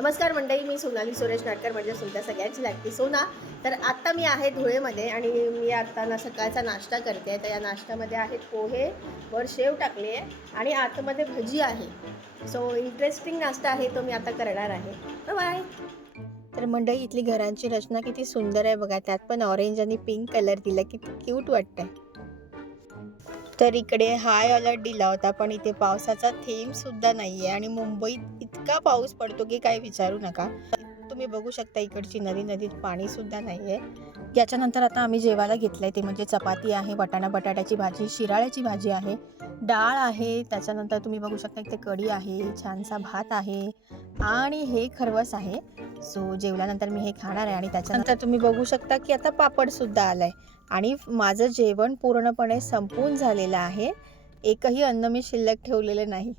नमस्कार मंडळी, मी सोनाली सुरेश नाटकर म्हणजे तुमच्या सगळ्यांची लागती सोना. तर आत्ता मी आहे धुळेमध्ये आणि मी आत्ता सकाळचा नाश्ता करते. तर या नाश्त्यामध्ये आहेत पोहे, वर शेव टाकले आहे आणि आतमध्ये भजी आहे. सो इंटरेस्टिंग नाश्ता आहे तो मी आता करणार आहे. बाय. तर मंडळी इथली घरांची रचना किती सुंदर आहे बघा. त्यात पण ऑरेंज आणि पिंक कलर दिला, किती क्यूट वाटतंय. तर इकडे हाय अलर्ट दिला होता, पण इथे पावसाचा थेंब सुद्धा नाहीये आणि मुंबईत इतका पाऊस पडतो की काय विचारू नका. तुम्ही बघू शकता इकडची नदीत पाणी सुद्धा नाहीये. याच्यानंतर आता आम्ही जेवायला घेतलंय ते म्हणजे चपाती आहे, वाटाणा बटाट्याची भाजी, शिराळ्याची भाजी आहे, डाळ आहे, त्याच्यानंतर तुम्ही बघू शकता इथे कढी आहे, छानसा भात आहे आणि हे खरवस आहे. सो जेवल्यानंतर मी हे खाणार आहे आणि त्याच्यानंतर तुम्ही बघू शकता की आता पापड सुद्धा आलाय आणि माझं जेवण पूर्णपणे संपून झालेलं आहे. एकही अन्न मी शिल्लक ठेवलेलं नाही.